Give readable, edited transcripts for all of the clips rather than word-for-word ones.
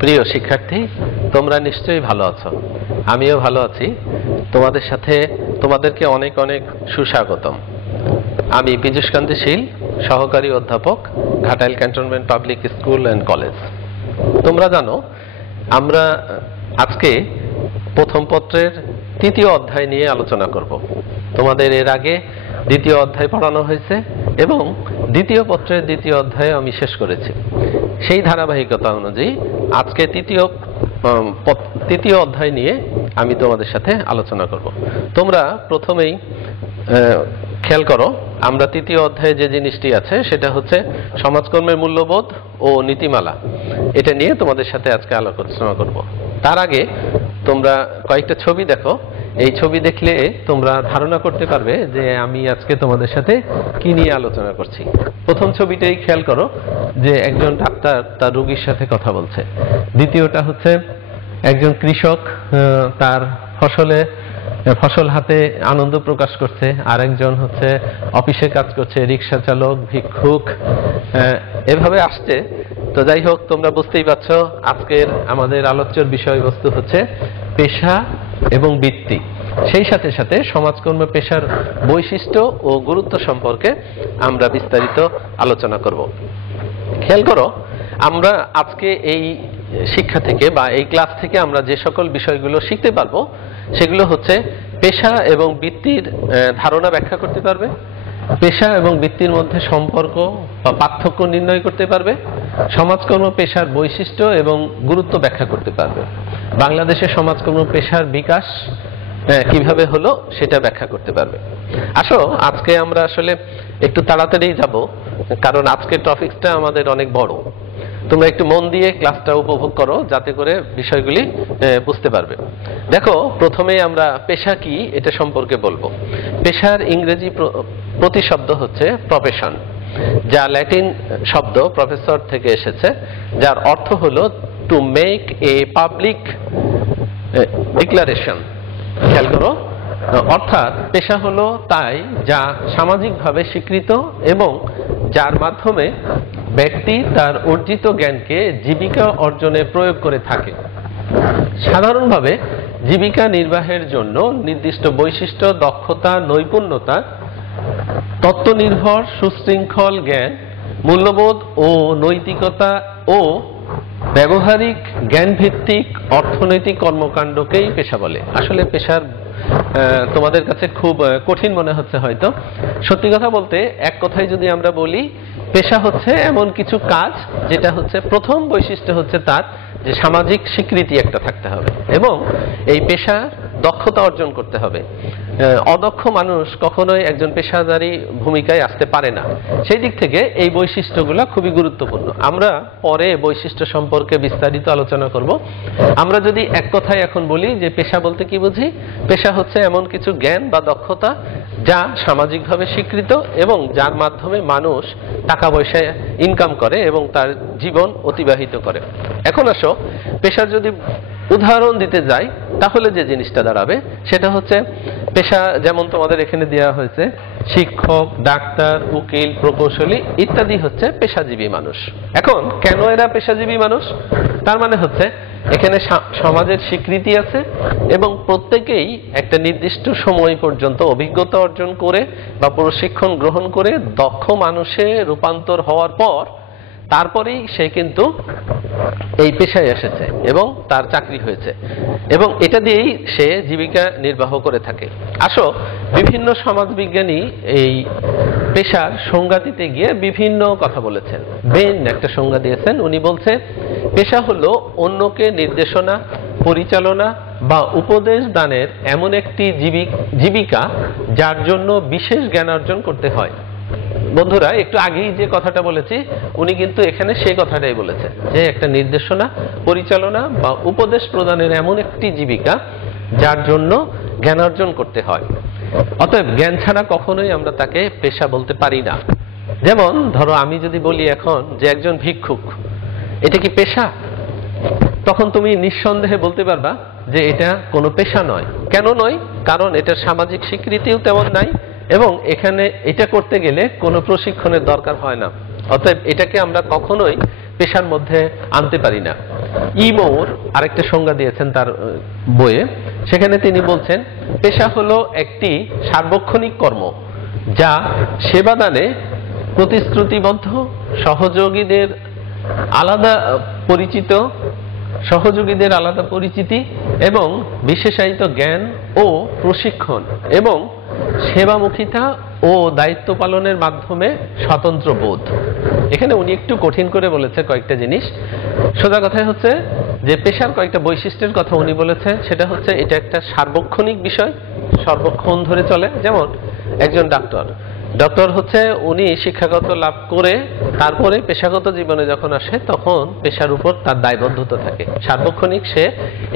প্রিয় শিক্ষার্থী, তোমরা নিশ্চয়ই ভালো আছো। আমিও ভালো আছি। তোমাদেরকে অনেক অনেক সুস্বাগতম। আমি পীযূষকান্তি শীল, সহকারী অধ্যাপক, Ghatail cantonment public school and college. তোমরা জানো আমরা আজকে প্রথম পত্রের তৃতীয় অধ্যায় নিয়ে আলোচনা করব। তোমাদের এর আগে দ্বিতীয় অধ্যায় পড়ানো হয়েছে এবং দ্বিতীয় পত্রের দ্বিতীয় অধ্যায় আমি শেষ করেছি। সেই ধারাবাহিকতা অনুযায়ী আজকে তৃতীয় অধ্যায় নিয়ে আমি তোমাদের সাথে আলোচনা করব। তোমরা প্রথমেই খেয়াল করো, আমরা তৃতীয় অধ্যায়ে যে জিনিসটি আছে সেটা হচ্ছে সমাজকর্মের মূল্যবোধ ও নীতিমালা। এটা নিয়ে তোমাদের সাথে আজকে আলোচনা করব। তার আগে তোমরা কয়েকটা ছবি দেখো। এই ছবি দেখলে তোমরা ধারণা করতে পারবে যে আমি আজকে তোমাদের সাথে কি নিয়ে আলোচনা করছি। প্রথম ছবিটাই খেয়াল করো যে একজন ডাক্তার তার রোগীর সাথে কথা বলছে। দ্বিতীয়টা হচ্ছে একজন কৃষক তার ফসল হাতে আনন্দ প্রকাশ করছে, আর একজন হচ্ছে অফিসে কাজ করছে, রিক্সা চালক, ভিক্ষুক, এভাবে আসছে। তো যাই হোক, তোমরা বুঝতেই পারছো আজকের আমাদের আলোচ্যের বিষয়বস্তু হচ্ছে পেশা এবং বৃত্তি। সেই সাথে সাথে সমাজকর্ম পেশার বৈশিষ্ট্য ও গুরুত্ব সম্পর্কে আমরা বিস্তারিত আলোচনা করব। খেয়াল করো, আমরা আজকে এই শিক্ষা থেকে বা এই ক্লাস থেকে আমরা যে সকল বিষয়গুলো শিখতে পারবো সেগুলো হচ্ছে পেশা এবং বৃত্তির ধারণা ব্যাখ্যা করতে পারবে, পেশা এবং বৃত্তির মধ্যে সম্পর্ক বা পার্থক্য নির্ণয় করতে পারবে, সমাজকর্ম পেশার বৈশিষ্ট্য এবং গুরুত্ব ব্যাখ্যা করতে পারবে, বাংলাদেশের সমাজকর্ম পেশার বিকাশ কিভাবে হলো সেটা ব্যাখ্যা করতে পারবে। আসো, আজকে আমরা আসলে একটু তাড়াতাড়ি যাব, কারণ আজকের টপিকটা আমাদের অনেক বড়। তোমরা একটু মন দিয়ে ক্লাসটা উপভোগ করো যাতে করে বিষয়গুলি বুঝতে পারবে। দেখো, প্রথমেই আমরা পেশা কি এটা সম্পর্কে বলবো। পেশার ইংরেজি প্রতিশব্দ হচ্ছে প্রফেশন, যা ল্যাটিন শব্দ প্রফেসর থেকে এসেছে, যার অর্থ হলো to make a public declaration. খেয়াল করো, অর্থাৎ পেশা হলো তাই যা সামাজিকভাবে স্বীকৃত এবং যার মাধ্যমে ব্যক্তি তার অর্জিত জ্ঞানকে জীবিকা অর্জনে প্রয়োগ করে থাকে। সাধারণভাবে জীবিকা নির্বাহের জন্য নির্দিষ্ট বৈশিষ্ট্য, দক্ষতা, নৈপুণ্যতা, তত্ত্বনির্ভর সুশৃঙ্খল জ্ঞান, মূল্যবোধ ও নৈতিকতা ও ব্যবহারিক জ্ঞানভিত্তিক অর্থনৈতিক কর্মকাণ্ডকেই পেশা বলে। আসলে পেশার তোমাদের কাছে খুব কঠিন মনে হচ্ছে হয়তো। সত্যি কথা বলতে, এক কথায় যদি আমরা বলি, পেশা হচ্ছে এমন কিছু কাজ যেটা হচ্ছে প্রথম বৈশিষ্ট্য হচ্ছে তার যে সামাজিক স্বীকৃতি একটা থাকতে হবে এবং এই পেশার দক্ষতা অর্জন করতে হবে। অদক্ষ মানুষ কখনোই একজন পেশাদারী ভূমিকায় আসতে পারে না। সেই দিক থেকে এই বৈশিষ্ট্যগুলো খুবই গুরুত্বপূর্ণ। আমরা পরে বৈশিষ্ট্য সম্পর্কে বিস্তারিত আলোচনা করব। আমরা যদি এক কথায় এখন বলি যে পেশা বলতে কি বুঝি, পেশা হচ্ছে এমন কিছু জ্ঞান বা দক্ষতা যা সামাজিকভাবে স্বীকৃত এবং যার মাধ্যমে মানুষ টাকা পয়সা ইনকাম করে এবং তার জীবন অতিবাহিত করে। এখন আসো, পেশার যদি উদাহরণ দিতে যাই তাহলে যে জিনিসটা দাঁড়াবে সেটা হচ্ছে পেশা যেমন তোমাদের এখানে দেওয়া হয়েছে, শিক্ষক, ডাক্তার, উকিল, প্রকৌশলী ইত্যাদি হচ্ছে পেশাজীবী মানুষ। এখন কেন এরা পেশাজীবী মানুষ? তার মানে হচ্ছে এখানে সমাজের স্বীকৃতি আছে এবং প্রত্যেকেই একটা নির্দিষ্ট সময় পর্যন্ত অভিজ্ঞতা অর্জন করে বা প্রশিক্ষণ গ্রহণ করে দক্ষ মানুষে রূপান্তর হওয়ার পর তারপরেই সে কিন্তু এই পেশায় এসেছে এবং তার চাকরি হয়েছে এবং এটা দিয়েই সে জীবিকা নির্বাহ করে থাকে। আসো, বিভিন্ন সমাজবিজ্ঞানী এই পেশার সংজ্ঞা দিতে গিয়ে বিভিন্ন কথা বলেছেন। বেন একটা সংজ্ঞা দিয়েছেন। উনি বলছে পেশা হলো অন্যকে নির্দেশনা, পরিচালনা বা উপদেশ দানের এমন একটি জীবিকা যার জন্য বিশেষ জ্ঞান অর্জন করতে হয়। বন্ধুরা, একটু আগেই যে কথাটা বলেছি উনি কিন্তু এখানে সেই কথাটাই বলেছেন যে একটা নির্দেশনা, পরিচালনা বা উপদেশ প্রদানের এমন একটি জীবিকা যার জন্য জ্ঞান অর্জন করতে হয়। অতএব জ্ঞান ছাড়া কখনোই আমরা তাকে পেশা বলতে পারি না। যেমন ধরো, আমি যদি বলি এখন যে একজন ভিক্ষুক, এটা কি পেশা? তখন তুমি নিঃসন্দেহে বলতে পারবা যে এটা কোনো পেশা নয়। কেন নয়? কারণ এটার সামাজিক স্বীকৃতিও তেমন নাই এবং এখানে এটা করতে গেলে কোনো প্রশিক্ষণের দরকার হয় না। অতএব এটাকে আমরা কখনোই পেশার মধ্যে আনতে পারি না। ইমোর আরেকটা সংজ্ঞা দিয়েছেন তার বইয়ে। সেখানে তিনি বলছেন পেশা হলো একটি সার্বক্ষণিক কর্ম যা সেবাদানে প্রতিশ্রুতিবদ্ধ, সহযোগীদের আলাদা পরিচিতি এবং বিশেষায়িত জ্ঞান ও প্রশিক্ষণ এবং সেবামুখিতা ও দায়িত্ব পালনের মাধ্যমে স্বতন্ত্র বোধ। এখানে উনি একটু কঠিন করে বলেছে কয়েকটা জিনিস। সোজা কথায় হচ্ছে যে পেশার কয়েকটা বৈশিষ্ট্যের কথা উনি বলেছে। সেটা হচ্ছে এটা একটা সার্বক্ষণিক বিষয়, সর্বক্ষণ ধরে চলে। যেমন একজন ডক্টর হচ্ছে উনি শিক্ষাগত লাভ করে তারপরে পেশাগত জীবনে যখন আসে তখন পেশার উপর তার দায়বদ্ধতা থাকে, সার্বক্ষণিক সে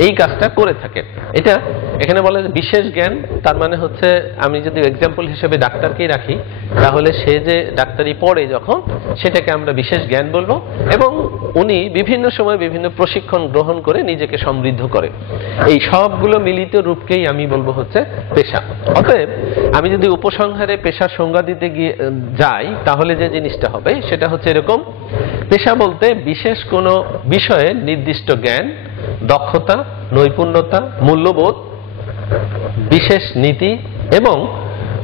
এই কাজটা করে থাকে। এটা এখানে বলে বিশেষ জ্ঞান, তার মানে হচ্ছে আমি যদি এক্সাম্পল হিসেবে ডাক্তারকেই রাখি তাহলে সে যে ডাক্তারি পড়ে যখন সেটাকে আমরা বিশেষ জ্ঞান বলবো, এবং উনি বিভিন্ন সময় বিভিন্ন প্রশিক্ষণ গ্রহণ করে নিজেকে সমৃদ্ধ করে। এই সবগুলো মিলিত রূপকেই আমি বলবো হচ্ছে পেশা। অতএব আমি যদি উপসংহারে পেশার সংজ্ঞা দিতে গিয়ে যাই তাহলে যে জিনিসটা হবে সেটা হচ্ছে এরকম: পেশা বলতে বিশেষ কোনো বিষয়ে নির্দিষ্ট জ্ঞান, দক্ষতা, নৈপুণ্যতা, মূল্যবোধ, বিশেষ নীতি এবং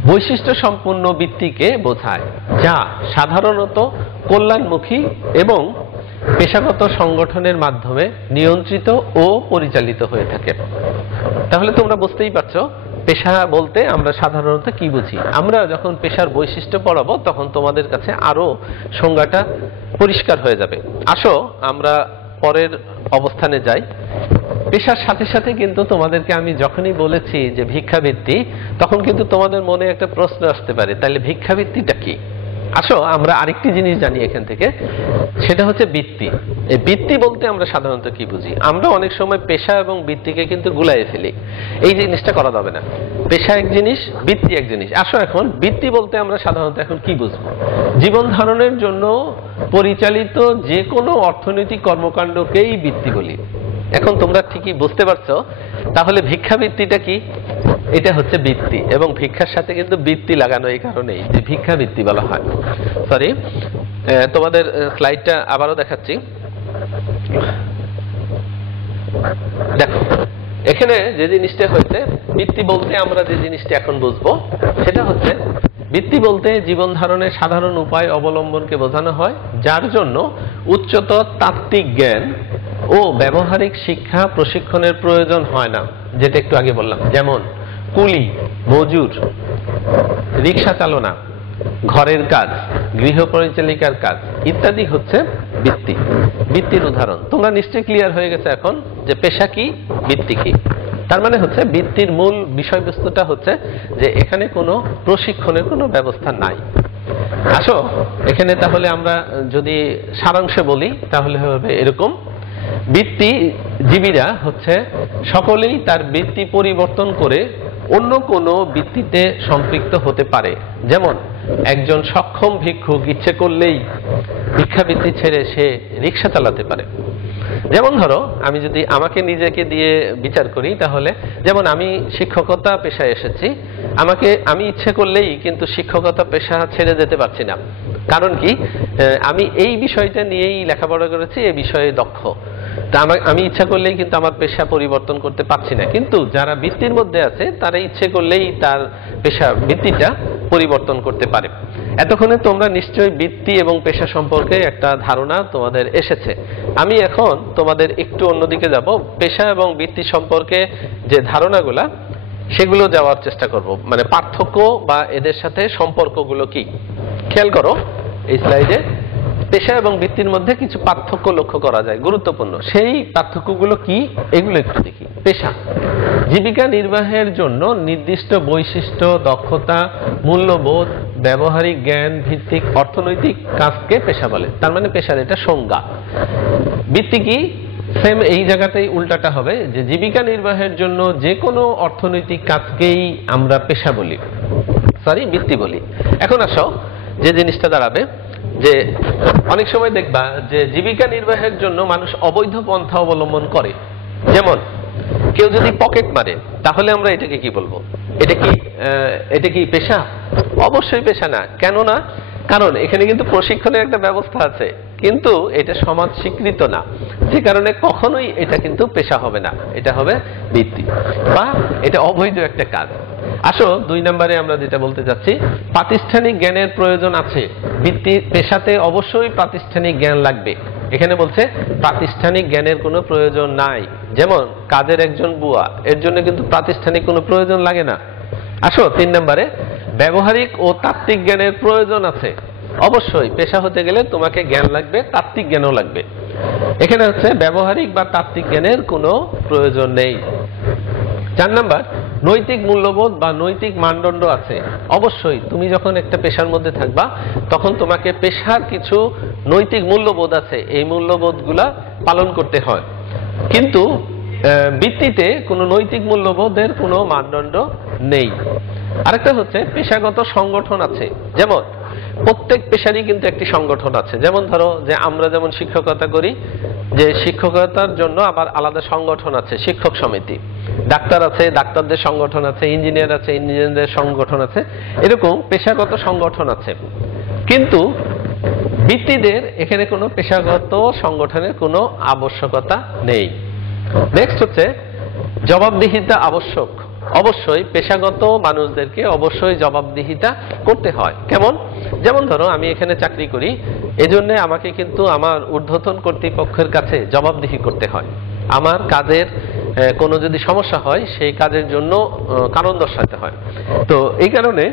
বৈশিষ্ট্য সম্পন্ন বৃত্তিকে বোঝায়, যা সাধারণত কল্যাণমুখী এবং পেশাগত সংগঠনের মাধ্যমে নিয়ন্ত্রিত ও পরিচালিত হয়ে থাকে। তাহলে তোমরা বুঝতেই পারছো পেশা বলতে আমরা সাধারণত কি বুঝি। আমরা যখন পেশার বৈশিষ্ট্য পড়াবো তখন তোমাদের কাছে আরো সংজ্ঞাটা পরিষ্কার হয়ে যাবে। আসো আমরা পরের অবস্থানে যাই। পেশার সাথে সাথে কিন্তু তোমাদেরকে আমি যখনই বলেছি যে ভিক্ষাবৃত্তি, তখন কিন্তু তোমাদের মনে একটা প্রশ্ন আসতে পারে, তাহলে ভিক্ষাবৃত্তিটা কি? আসো আমরা আরেকটি জিনিস জানি এখান থেকে, সেটা হচ্ছে বৃত্তি। এই বৃত্তি বলতে আমরা সাধারণত কি বুঝি? আমরা অনেক সময় পেশা এবং বৃত্তিকে কিন্তু গুলাইয়ে ফেলি। এই জিনিসটা করা যাবে না। পেশা এক জিনিস, বৃত্তি এক জিনিস। আসো এখন বৃত্তি বলতে আমরা সাধারণত এখন কি বুঝবো? জীবন ধারণের জন্য পরিচালিত যে কোনো অর্থনৈতিক কর্মকাণ্ডকেই বৃত্তি বলি। এখন তোমরা ঠিকই বুঝতে পারছো তাহলে ভিক্ষাবৃত্তিটা কি? এটা হচ্ছে বৃত্তি, এবং ভিক্ষার সাথে কিন্তু বৃত্তি লাগানো এই কারণেই যে ভিক্ষাবৃত্তি বলা হয়। সরি, তোমাদের স্লাইডটা আবারও দেখাচ্ছি। দেখো এখানে যে জিনিসটা হয়েছে, বৃত্তি বলতে আমরা যে জিনিসটা এখন বুঝবো সেটা হচ্ছে বৃত্তি বলতে জীবন ধারণের সাধারণ উপায় অবলম্বনকে বোঝানো হয়, যার জন্য উচ্চতর তাত্ত্বিক জ্ঞান ও ব্যবহারিক শিক্ষা প্রশিক্ষণের প্রয়োজন হয় না, যেটা একটু আগে বললাম। যেমন কুলি, মজুর, রিক্সা চালনা, ঘরের কাজ, গৃহ পরিচালিকার কাজ ইত্যাদি হচ্ছে বৃত্তি। বৃত্তির উদাহরণ তোমরা নিশ্চয়ই ক্লিয়ার হয়ে গেছে এখন যে পেশা কি, বৃত্তি কি। তার মানে হচ্ছে বৃত্তির মূল বিষয়বস্তুটা হচ্ছে যে এখানে কোনো প্রশিক্ষণের কোনো ব্যবস্থা নাই। আসো এখানে তাহলে আমরা যদি সারাংশে বলি তাহলে হবে এরকম: বৃত্তিজীবীরা হচ্ছে সকলেই তার বৃত্তি পরিবর্তন করে অন্য কোনো বৃত্তিতে সম্পৃক্ত হতে পারে। যেমন একজন সক্ষম ভিক্ষুক ইচ্ছে করলেই ভিক্ষাবৃত্তি ছেড়ে সে রিক্সা চালাতে পারে। যেমন ধরো আমি যদি আমাকে নিজেকে দিয়ে বিচার করি তাহলে, যেমন আমি শিক্ষকতা পেশায় এসেছি, আমি ইচ্ছে করলেই কিন্তু শিক্ষকতা পেশা ছেড়ে যেতে পারছি না। কারণ কি? আমি এই বিষয়টা নিয়েই লেখাপড়া করেছি, এই বিষয়ে দক্ষ। তা আমি ইচ্ছা করলেই কিন্তু আমার পেশা পরিবর্তন করতে পারছি না। কিন্তু যারা বৃত্তির মধ্যে আছে তারা ইচ্ছে করলেই তার পেশা বৃত্তিটা পরিবর্তন করতে পারে। এতক্ষণে তোমরা নিশ্চয়ই বৃত্তি এবং পেশা সম্পর্কে একটা ধারণা তোমাদের এসেছে। আমি এখন তোমাদের একটু অন্যদিকে যাব, পেশা এবং বৃত্তি সম্পর্কে যে ধারণাগুলা সেগুলো যাওয়ার চেষ্টা করব, মানে পার্থক্য বা এদের সাথে সম্পর্কগুলো কি। খেয়াল করো এই স্লাইডে পেশা এবং বৃত্তির মধ্যে কিছু পার্থক্য লক্ষ্য করা যায়, গুরুত্বপূর্ণ। সেই পার্থক্যগুলো কি এগুলো একটু দেখি। পেশা জীবিকা নির্বাহের জন্য নির্দিষ্ট বৈশিষ্ট্য, দক্ষতা, মূল্যবোধ, ব্যবহারিক জ্ঞান ভিত্তিক অর্থনৈতিক কাজকে পেশা বলে। তার মানে পেশার এটা সংজ্ঞা। বৃত্তি কি? সেম এই জায়গাতেই উল্টাটা হবে যে জীবিকা নির্বাহের জন্য যে কোনো অর্থনৈতিক কাজকেই আমরা পেশা বলি, বৃত্তি বলি। এখন আসো যে জিনিসটা দাঁড়াবে যে অনেক সময় দেখবা যে জীবিকা নির্বাহের জন্য মানুষ অবৈধ পন্থা অবলম্বন করে। যেমন কেউ যদি পকেট মারে তাহলে আমরা এটাকে কি বলবো? এটা কি পেশা? অবশ্যই পেশা না। কেন না? কারণ এখানে কিন্তু প্রশিক্ষণের একটা ব্যবস্থা আছে, কিন্তু এটা সমাজ স্বীকৃত না, যে কারণে কখনোই এটা কিন্তু পেশা হবে না, এটা হবে বৃত্তি বা এটা অবৈধ একটা কাজ। আসো 2 নম্বরে আমরা যেটা বলতে চাচ্ছি, প্রাতিষ্ঠানিক জ্ঞানের প্রয়োজন আছে। বৃত্তি পেশাতে অবশ্যই প্রাতিষ্ঠানিক জ্ঞান লাগবে। এখানে বলছে প্রাতিষ্ঠানিক জ্ঞানের কোনো প্রয়োজন নাই। যেমন কাজের একজন বুয়া, এর জন্য কিন্তু প্রাতিষ্ঠানিক কোনো প্রয়োজন লাগে না। আসো 3 নম্বরে, ব্যবহারিক ও তাত্ত্বিক জ্ঞানের প্রয়োজন আছে। অবশ্যই পেশা হতে গেলে তোমাকে জ্ঞান লাগবে, তাত্ত্বিক জ্ঞানও লাগবে। এখানে হচ্ছে ব্যবহারিক বা তাত্ত্বিক জ্ঞানের কোনো প্রয়োজন নেই। 4 নম্বর, নৈতিক মূল্যবোধ বা নৈতিক মানদণ্ড আছে। অবশ্যই তুমি যখন একটা পেশার মধ্যে থাকবা তখন তোমাকে পেশার কিছু নৈতিক মূল্যবোধ আছে, এই মূল্যবোধগুলা পালন করতে হয়। কিন্তু বৃত্তিতে কোনো নৈতিক মূল্যবোধের কোনো মানদণ্ড নেই। আরেকটা হচ্ছে পেশাগত সংগঠন আছে। যেমন প্রত্যেক পেশারই কিন্তু একটি সংগঠন আছে। যেমন ধরো যে আমরা যেমন শিক্ষকতা করি, যে শিক্ষকতার জন্য আবার আলাদা সংগঠন আছে, শিক্ষক সমিতি। ডাক্তার আছে, ডাক্তারদের সংগঠন আছে। ইঞ্জিনিয়ার আছে, ইঞ্জিনিয়ারদের সংগঠন আছে। এরকম পেশাগত সংগঠন আছে। কিন্তু বৃত্তিদের এখানে কোনো পেশাগত সংগঠনের কোনো আবশ্যকতা নেই। নেক্সট হচ্ছে জবাবদিহিতা আবশ্যক। অবশ্যই পেশাগত মানুষদেরকে অবশ্যই জবাবদিহিতা করতে হয়। কেমন? যেমন ধরো আমি এখানে চাকরি করি, এজন্য আমাকে কিন্তু আমার ঊর্ধ্বতন কর্তৃপক্ষের কাছে জবাবদিহি করতে হয়। আমার কাজের কোনো যদি সমস্যা হয় সেই কাজের জন্য কারণ দর্শাতে হয়। তো এই কারণে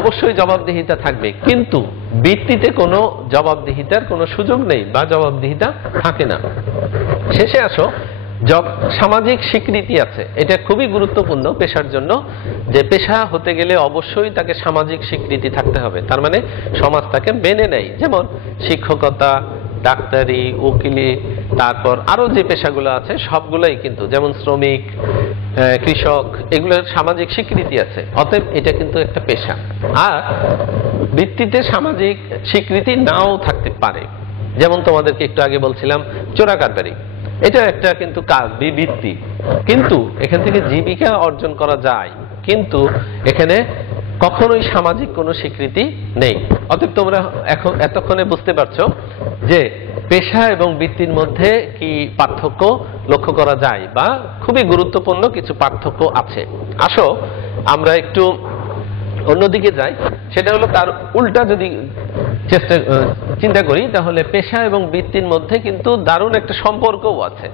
অবশ্যই জবাবদিহিতা থাকবে। কিন্তু বৃত্তিতে কোনো জবাবদিহিতার কোনো সুযোগ নেই বা জবাবদিহিতা থাকে না। শেষে আসো, সামাজিক স্বীকৃতি আছে। এটা খুবই গুরুত্বপূর্ণ পেশার জন্য, যে পেশা হতে গেলে অবশ্যই তাকে সামাজিক স্বীকৃতি থাকতে হবে। তার মানে সমাজ তাকে মেনে নেয়। যেমন শিক্ষকতা, ডাক্তারি, উকিলি, তারপর আরো যে পেশাগুলো আছে সবগুলোই কিন্তু, যেমন শ্রমিক, কৃষক, এগুলোর সামাজিক স্বীকৃতি আছে। অতএব এটা কিন্তু একটা পেশা। আর বৃত্তিতে সামাজিক স্বীকৃতি নাও থাকতে পারে। যেমন তোমাদেরকে একটু আগে বলছিলাম চোরা কারবারি, এটা একটা কিন্তু কাজ, বৃত্তি, কিন্তু এখান থেকে জীবিকা অর্জন করা যায়, কিন্তু এখানে কখনোই সামাজিক কোনো স্বীকৃতি নেই। অতএব তোমরা এখন এতক্ষণে বুঝতে পারছো যে পেশা এবং বৃত্তির মধ্যে কি পার্থক্য লক্ষ্য করা যায় বা খুবই গুরুত্বপূর্ণ কিছু পার্থক্য আছে। আসো আমরা একটু অন্যদিকে যাই, সেটা হলো তার উল্টা যদি চিন্তা করি, তাহলে পেশা এবং বৃত্তির মধ্যে কিন্তু দারুণ একটা সম্পর্কও আছে।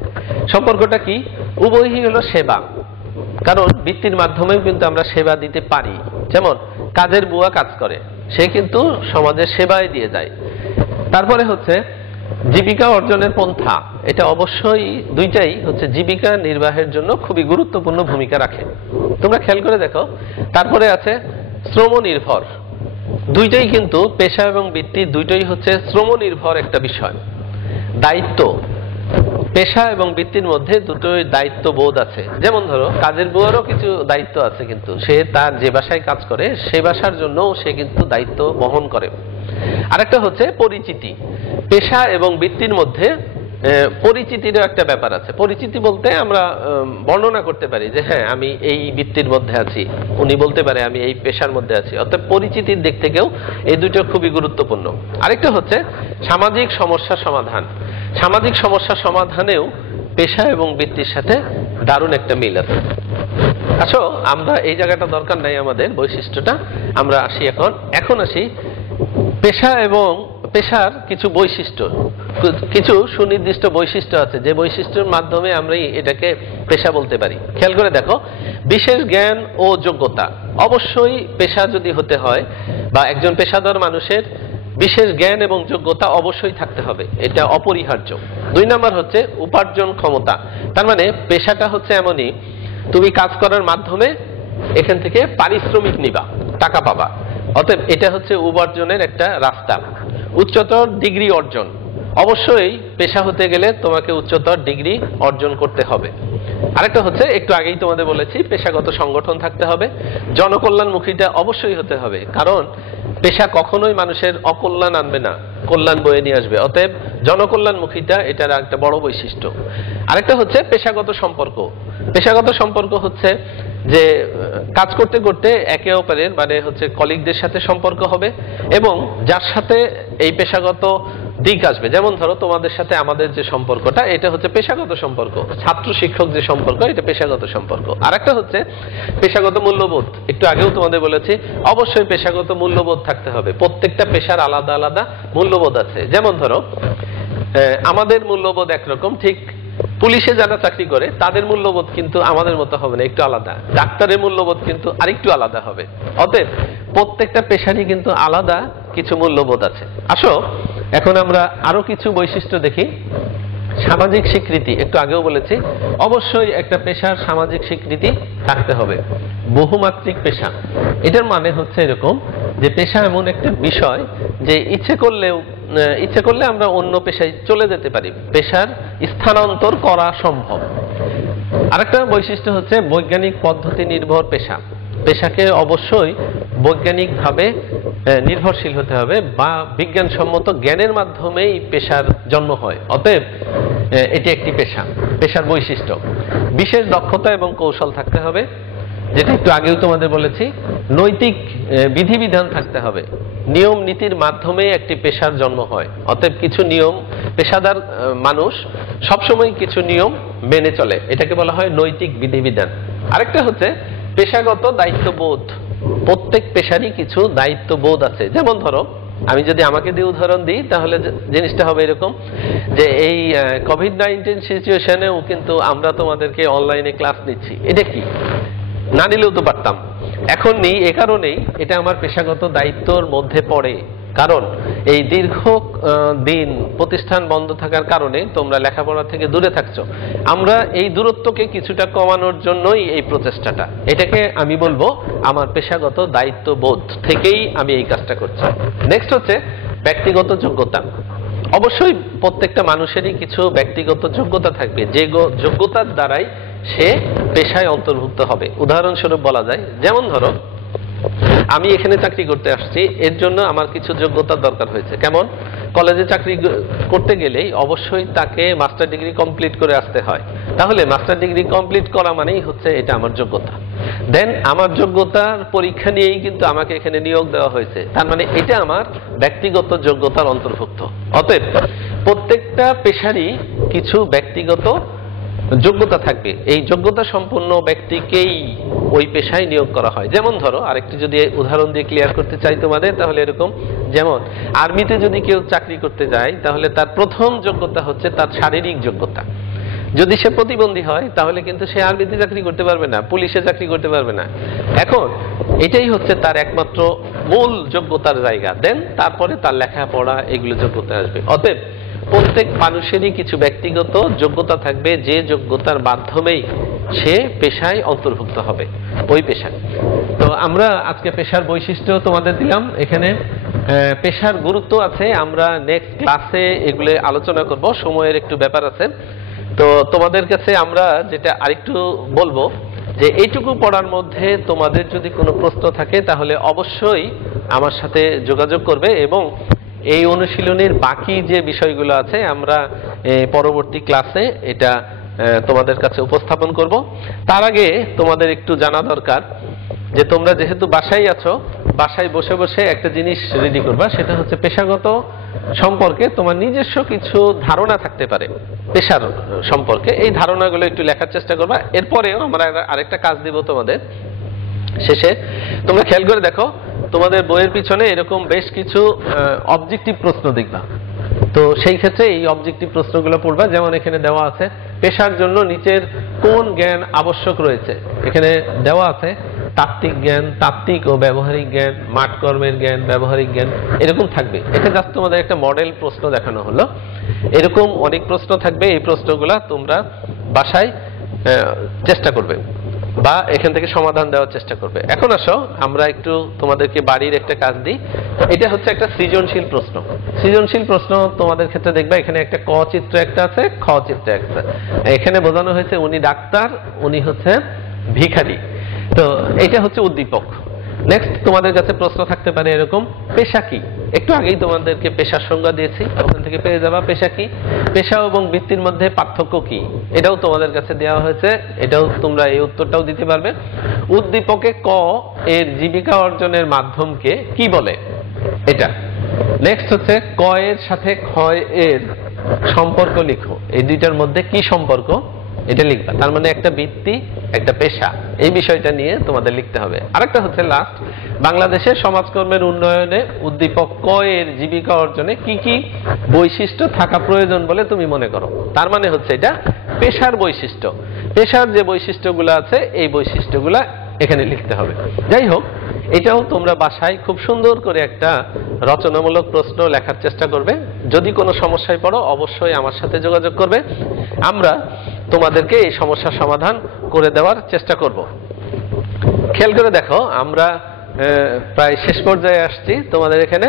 সম্পর্কটা কি? উভয়ই হলো সেবা। কারণ বৃত্তির মাধ্যমেও কিন্তু আমরা সেবা দিতে পারি। যেমন কাজের বুয়া কাজ করে, সে কিন্তু সমাজের সেবায় দিয়ে যায়। তারপরে হচ্ছে জীবিকা অর্জনের পন্থা, এটা অবশ্যই দুইটাই হচ্ছে জীবিকা নির্বাহের জন্য খুবই গুরুত্বপূর্ণ ভূমিকা রাখে। তোমরা খেয়াল করে দেখো। তারপরে আছে শ্রম নির্ভর। দুইটাই কিন্তু পেশা এবং বৃত্তি দুইটাই হচ্ছে শ্রম নির্ভর একটা বিষয়। দায়িত্ব, পেশা এবং বৃত্তির মধ্যে দুটোই দায়িত্ব বোধ আছে। যেমন ধরো কাজের বুয়ারও কিছু দায়িত্ব আছে, কিন্তু সে তার যে বাসায় কাজ করে সে বাসার জন্য সে কিন্তু দায়িত্ব বহন করে। আরেকটা হচ্ছে পরিচিতি। পেশা এবং বৃত্তির মধ্যে পরিচিতিরও একটা ব্যাপার আছে। পরিচিতি বলতে আমরা বর্ণনা করতে পারি যে হ্যাঁ আমি এই বৃত্তির মধ্যে আছি, উনি বলতে পারে আমি এই পেশার মধ্যে আছি। অর্থাৎ পরিচিতির দিক থেকেও এই দুটো খুবই গুরুত্বপূর্ণ। আরেকটা হচ্ছে সামাজিক সমস্যা সমাধান। সামাজিক সমস্যা সমাধানেও পেশা এবং বৃত্তির সাথে দারুণ একটা মিল আছে। আচ্ছা, আমরা এই জায়গাটা দরকার নাই আমাদের বৈশিষ্ট্যটা, আমরা আসি এখন আসি পেশা এবং পেশার কিছু বৈশিষ্ট্য, কিছু সুনির্দিষ্ট বৈশিষ্ট্য আছে যে বৈশিষ্ট্যের মাধ্যমে আমরা এটাকে পেশা বলতে পারি। খেয়াল করে দেখো, বিশেষ জ্ঞান ও যোগ্যতা। অবশ্যই পেশা যদি হতে হয় বা একজন পেশাদার মানুষের বিশেষ জ্ঞান এবং যোগ্যতা অবশ্যই থাকতে হবে, এটা অপরিহার্য। 2 নম্বর হচ্ছে উপার্জন ক্ষমতা। তার মানে পেশাটা হচ্ছে এমনই, তুমি কাজ করার মাধ্যমে এখান থেকে পারিশ্রমিক নিবা, টাকা পাবা। অতএব এটা হচ্ছে উপার্জনের একটা রাস্তা। উচ্চতর ডিগ্রি অর্জন। অবশ্যই পেশা হতে গেলে তোমাকে উচ্চতর ডিগ্রি অর্জন করতে হবে। আরেকটা হচ্ছে একটু আগেই তোমাদের বলেছি পেশাগত সংগঠন থাকতে হবে। জনকল্যাণমুখীটা অবশ্যই হতে হবে, কারণ পেশা কখনোই মানুষের অকল্যাণ আনবে না, কল্যাণ বয়ে নিয়ে আসবে। অতএব জনকল্যাণমুখীটা এটার একটা বড় বৈশিষ্ট্য। আরেকটা হচ্ছে পেশাগত সম্পর্ক। পেশাগত সম্পর্ক হচ্ছে যে কাজ করতে করতে একে অপরের মানে হচ্ছে কলিগদের সাথে সম্পর্ক হবে, এবং যার সাথে এই পেশাগত দিক আসবে, যেমন ধরো তোমাদের সাথে আমাদের যে সম্পর্কটা এটা হচ্ছে পেশাগত সম্পর্ক, ছাত্র শিক্ষক যে সম্পর্ক এটা পেশাগত সম্পর্ক। আর একটা হচ্ছে পেশাগত মূল্যবোধ, একটু আগেও তোমাদের বলেছি অবশ্যই পেশাগত মূল্যবোধ থাকতে হবে। প্রত্যেকটা পেশার আলাদা আলাদা মূল্যবোধ আছে। যেমন ধরো আমাদের মূল্যবোধ একরকম, ঠিক পুলিশে যারা চাকরি করে তাদের মূল্যবোধ কিন্তু আমাদের মতো হবে না, একটু আলাদা। ডাক্তারের মূল্যবোধ কিন্তু আরেকটু আলাদা হবে। অতএব প্রত্যেকটা পেশারই কিন্তু আলাদা কিছু মূল্যবোধ আছে। আসো এখন আমরা আরো কিছু বৈশিষ্ট্য দেখি। সামাজিক স্বীকৃতি, একটু আগেও বলেছি অবশ্যই একটা পেশার সামাজিক স্বীকৃতি থাকতে হবে। বহুমাত্রিক পেশা, এটার মানে হচ্ছে এরকম যে পেশা এমন একটা বিষয় যে ইচ্ছে করলে আমরা অন্য পেশায় চলে যেতে পারি, পেশার স্থানান্তর করা সম্ভব। আরেকটা বৈশিষ্ট্য হচ্ছে বৈজ্ঞানিক পদ্ধতি নির্ভর পেশা। পেশাকে অবশ্যই বৈজ্ঞানিকভাবে নির্ভরশীল হতে হবে বা বিজ্ঞানসম্মত জ্ঞানের মাধ্যমেই পেশার জন্ম হয়। অতএব এটি একটি পেশা। পেশার বৈশিষ্ট্য বিশেষ দক্ষতা এবং কৌশল থাকতে হবে, যেটা একটু আগেও তোমাদের বলেছি। নৈতিক বিধিবিধান থাকতে হবে, নিয়ম নীতির মাধ্যমে একটি পেশার জন্ম হয়। অতএব কিছু নিয়ম, পেশাদার মানুষ সবসময় কিছু নিয়ম মেনে চলে, এটাকে বলা হয় নৈতিক বিধিবিধান। আরেকটা হচ্ছে পেশাগত দায়িত্ববোধ। প্রত্যেক পেশারই কিছু দায়িত্ববোধ আছে। যেমন ধরো আমি যদি আমাকে দিয়ে উদাহরণ দিই তাহলে জিনিসটা হবে এরকম যে এই কোভিড-19 সিচুয়েশনেও কিন্তু আমরা তোমাদেরকে অনলাইনে ক্লাস নিচ্ছি, এটা কি না নিলেও তো পারতাম, এখন নেই এ কারণেই এটা আমার পেশাগত দায়িত্বর মধ্যে পড়ে। কারণ এই দীর্ঘ দিন প্রতিষ্ঠান বন্ধ থাকার কারণে তোমরা লেখাপড়া থেকে দূরে থাকছো। আমরা এই দূরত্বকে কিছুটা কমানোর জন্যই এই প্রচেষ্টাটা, এটাকে আমি বলবো আমার পেশাগত দায়িত্ববোধ থেকেই আমি এই কাজটা করছি। নেক্সট হচ্ছে ব্যক্তিগত যোগ্যতা। অবশ্যই প্রত্যেকটা মানুষেরই কিছু ব্যক্তিগত যোগ্যতা থাকবে, যে যোগ্যতার দ্বারাই সে পেশায় অন্তর্ভুক্ত হবে। উদাহরণস্বরূপ বলা যায়, যেমন ধরো আমি এখানে চাকরি করতে আসছি, এর জন্য আমার কিছু যোগ্যতার দরকার হয়েছে। কেমন? কলেজে চাকরি করতে গেলেই অবশ্যই তাকে মাস্টার ডিগ্রি কমপ্লিট করে আসতে হয়। তাহলে মাস্টার ডিগ্রি কমপ্লিট করা মানেই হচ্ছে এটা আমার যোগ্যতা। দেন আমার যোগ্যতার পরীক্ষা নিয়েই কিন্তু আমাকে এখানে নিয়োগ দেওয়া হয়েছে, তার মানে এটা আমার ব্যক্তিগত যোগ্যতার অন্তর্ভুক্ত। অতএব প্রত্যেকটা পেশারই কিছু ব্যক্তিগত যোগ্যতা থাকবে, এই যোগ্যতা সম্পন্ন ব্যক্তিকেই ওই পেশায় নিয়োগ করা হয়। যেমন ধরো আরেকটি যদি উদাহরণ দিয়ে ক্লিয়ার করতে চাই তোমাদের, তাহলে এরকম, যেমন আর্মিতে যদি কেউ চাকরি করতে যায় তাহলে তার প্রথম যোগ্যতা হচ্ছে তার শারীরিক যোগ্যতা। যদি সে প্রতিবন্ধী হয় তাহলে কিন্তু সে আর্মিতে চাকরি করতে পারবে না, পুলিশে চাকরি করতে পারবে না। এখন এটাই হচ্ছে তার একমাত্র মূল যোগ্যতার জায়গা। দেন তারপরে তার লেখাপড়া এগুলো যোগ্যতা আসবে। অতএব প্রত্যেক মানুষেরই কিছু ব্যক্তিগত যোগ্যতা থাকবে, যে যোগ্যতার মাধ্যমেই সে পেশায় অন্তর্ভুক্ত হবে ওই পেশায়। তো আমরা আজকে পেশার বৈশিষ্ট্য তোমাদের দিলাম, এখানে পেশার গুরুত্ব আছে, আমরা নেক্সট ক্লাসে এগুলো আলোচনা করব, সময়ের একটু ব্যাপার আছে। তো তোমাদের কাছে আমরা যেটা আরেকটু বলবো যে এইটুকু পড়ার মধ্যে তোমাদের যদি কোনো প্রশ্ন থাকে তাহলে অবশ্যই আমার সাথে যোগাযোগ করবে, এবং এই অনুশীলনের বাকি যে বিষয়গুলো আছে আমরা পরবর্তী ক্লাসে এটা তোমাদের কাছে উপস্থাপন করব। তার আগে তোমাদের একটু জানা দরকার যে তোমরা যেহেতু বাসায় আছো, বাসায় বসে বসে একটা জিনিস রেডি করবা, সেটা হচ্ছে পেশাগত সম্পর্কে তোমার নিজস্ব কিছু ধারণা থাকতে পারে পেশার সম্পর্কে। এই ধারণাগুলো একটু লেখার চেষ্টা করবা। এরপরেও আমরা আরেকটা কাজ দিব তোমাদের শেষে, তোমরা খেয়াল করে দেখো তোমাদের বইয়ের পিছনে এরকম বেশ কিছু অবজেক্টিভ প্রশ্ন দেখবা। তো সেই ক্ষেত্রে এই অবজেক্টিভ প্রশ্নগুলো পড়বা। যেমন এখানে দেওয়া আছে পেশার জন্য নিচের কোন জ্ঞান আবশ্যক রয়েছে, এখানে দেওয়া আছে তাত্ত্বিক জ্ঞান, তাত্ত্বিক ও ব্যবহারিক জ্ঞান, মাঠ কর্মের জ্ঞান, ব্যবহারিক জ্ঞান, এরকম থাকবে। এটা জাস্ট তোমাদের একটা মডেল প্রশ্ন দেখানো হলো। এরকম অনেক প্রশ্ন থাকবে, এই প্রশ্নগুলা তোমরা বাসায় চেষ্টা করবে বা এখান থেকে সমাধান দেওয়ার চেষ্টা করবে। এখন আসো আমরা একটু তোমাদেরকে বাড়ির একটা কাজ দিই। এটা হচ্ছে একটা সৃজনশীল প্রশ্ন। সৃজনশীল প্রশ্ন তোমাদের ক্ষেত্রে দেখবে এখানে একটা ক চিত্র একটা আছে, খ চিত্র একটা। এখানে বোঝানো হয়েছে উনি ডাক্তার, উনি হচ্ছে ভিখারি। তো এটা হচ্ছে উদ্দীপক। নেক্সট তোমাদের কাছে প্রশ্ন থাকতে পারে এরকম, পেশা কি? একটু আগেই তোমাদেরকে পেশার সংজ্ঞা দিয়েছি, ওখান থেকে পেয়ে যাবা পেশা কি। পেশা এবং বৃত্তির মধ্যে পার্থক্য কি এটাও তোমাদের কাছে দেওয়া হয়েছে, এটাও তোমরা এই উত্তরটাও দিতে পারবে। উদ্দীপকে ক এর জীবিকা অর্জনের মাধ্যমকে কি বলে, এটা। নেক্সট হচ্ছে ক এর সাথে খ এর সম্পর্ক লিখো, এই দুইটার মধ্যে কি সম্পর্ক এটা লিখবা। তার মানে একটা বৃত্তি একটা পেশা, এই বিষয়টা নিয়ে তোমাদের লিখতে হবে। আরেকটা হচ্ছে লাস্ট, বাংলাদেশের সমাজকর্মের উন্নয়নে উদ্দীপক ক এর জীবিকা অর্জনে কি কি বৈশিষ্ট্য থাকা প্রয়োজন বলে তুমি মনে করো। তার মানে হচ্ছে এটা পেশার বৈশিষ্ট্য, পেশার যে বৈশিষ্ট্যগুলো আছে এই বৈশিষ্ট্যগুলা এখানে লিখতে হবে। যাই হোক, এটাও তোমরা বাসায় খুব সুন্দর করে একটা রচনামূলক প্রশ্ন লেখার চেষ্টা করবে। যদি কোনো সমস্যায় পড়ো অবশ্যই আমার সাথে যোগাযোগ করবে, আমরা তোমাদেরকে এই সমস্যার সমাধান করে দেওয়ার চেষ্টা করব। খেয়াল করে দেখো, আমরা প্রায় শেষ পর্যায়ে আসছি তোমাদের এখানে।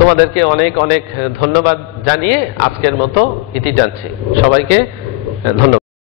তোমাদেরকে অনেক অনেক ধন্যবাদ জানিয়ে আজকের মতো ইতি টানছি। সবাইকে ধন্যবাদ।